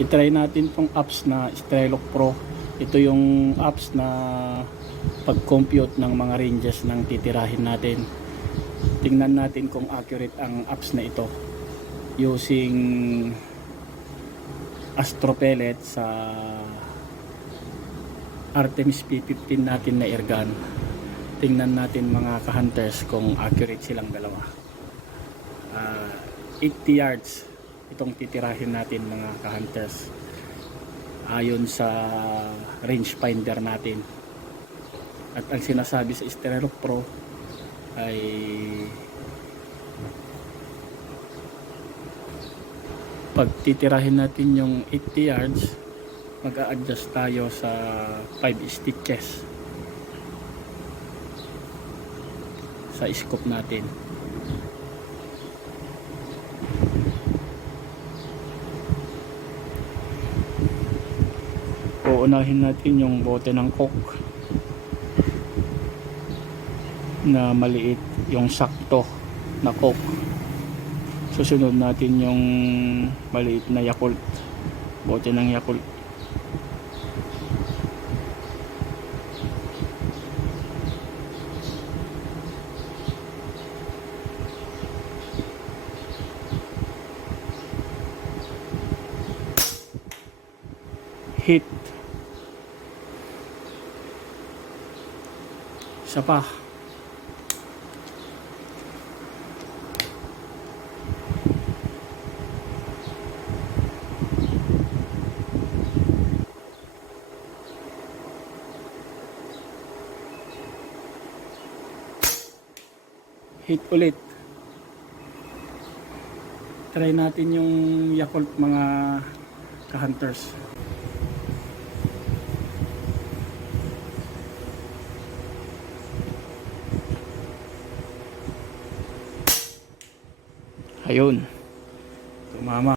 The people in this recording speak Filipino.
I-try natin tong apps na Strelok Pro. Ito yung apps na pag-compute ng mga ranges ng titirahin natin. Tingnan natin kung accurate ang apps na ito using Astro Pellet sa Artemis P15 natin na airgun. Tingnan natin mga ka-hunters kung accurate silang dalawa. 80 yards itong titirahin natin mga ka-hunters ayon sa rangefinder natin. At ang sinasabi sa Strelok Pro ay pag titirahin natin yung 80 yards, mag-a-adjust tayo sa 5 stitches sa scope natin. Uunahin natin yung bote ng Coke na maliit, yung sakto na Coke. Susunod natin yung maliit na Yakult, bote ng Yakult. Hit. Isa pa. Hit ulit. Try natin yung Yakult mga ka-hunters. Ayun, tumama.